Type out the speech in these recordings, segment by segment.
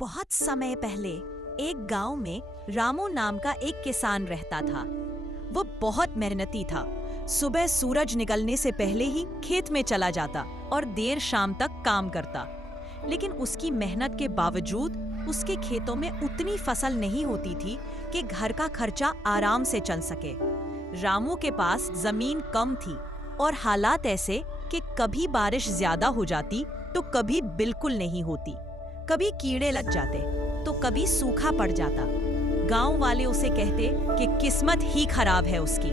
बहुत समय पहले एक गांव में रामू नाम का एक किसान रहता था। वो बहुत मेहनती था। सुबह सूरज निकलने से पहले ही खेत में चला जाता और देर शाम तक काम करता। लेकिन उसकी मेहनत के बावजूद उसके खेतों में उतनी फसल नहीं होती थी कि घर का खर्चा आराम से चल सके। रामू के पास जमीन कम थी और हालात ऐसे कि कभी बारिश ज्यादा हो जाती तो कभी बिल्कुल नहीं होती। कभी कीड़े लग जाते तो कभी सूखा पड़ जाता। गांव वाले उसे कहते कि किस्मत ही खराब है उसकी।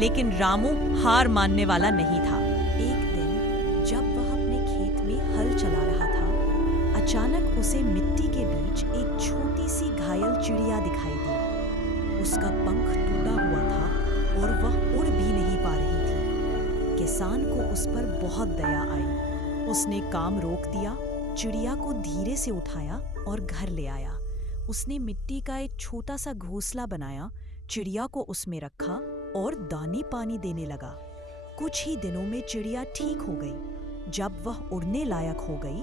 लेकिन रामू हार मानने वाला नहीं था। एक दिन जब वह अपने खेत में हल चला रहा था, अचानक उसे मिट्टी के बीच एक छोटी सी घायल चिड़िया दिखाई दी। उसका पंख टूटा हुआ था और वह उड़ भी नहीं पा रही थी। किसान को उस पर बहुत दया आई। उसने काम रोक दिया, चिड़िया को धीरे से उठाया और घर ले आया। उसने मिट्टी का एक छोटा सा घोंसला बनाया, चिड़िया को उसमें रखा और दाने पानी देने लगा। कुछ ही दिनों में चिड़िया ठीक हो गई। जब वह उड़ने लायक हो गई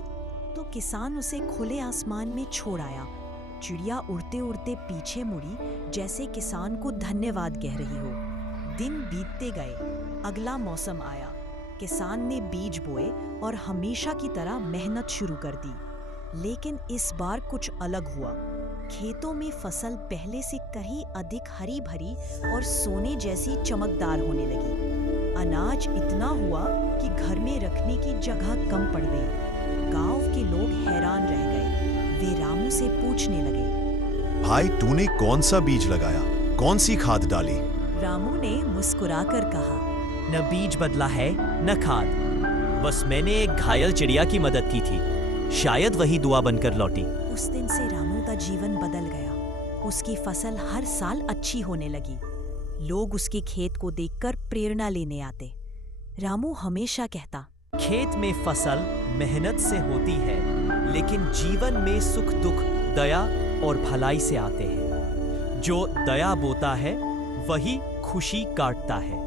तो किसान उसे खुले आसमान में छोड़ आया। चिड़िया उड़ते उड़ते पीछे मुड़ी, जैसे किसान को धन्यवाद कह रही हो। दिन बीतते गए, अगला मौसम आया। किसान ने बीज बोए और हमेशा की तरह मेहनत शुरू कर दी। लेकिन इस बार कुछ अलग हुआ। खेतों में फसल पहले से कहीं अधिक हरी भरी और सोने जैसी चमकदार होने लगी। अनाज इतना हुआ कि घर में रखने की जगह कम पड़ गई। गांव के लोग हैरान रह गए। वे रामू से पूछने लगे, भाई तूने कौन सा बीज लगाया, कौन सी खाद डाली? रामू ने मुस्कुराकर कहा, न बीज बदला है न खाद, बस मैंने एक घायल चिड़िया की मदद की थी। शायद वही दुआ बनकर लौटी। उस दिन से रामू का जीवन बदल गया। उसकी फसल हर साल अच्छी होने लगी। लोग उसके खेत को देखकर प्रेरणा लेने आते। रामू हमेशा कहता, खेत में फसल मेहनत से होती है, लेकिन जीवन में सुख दुख दया और भलाई से आते हैं। जो दया बोता है वही खुशी काटता है।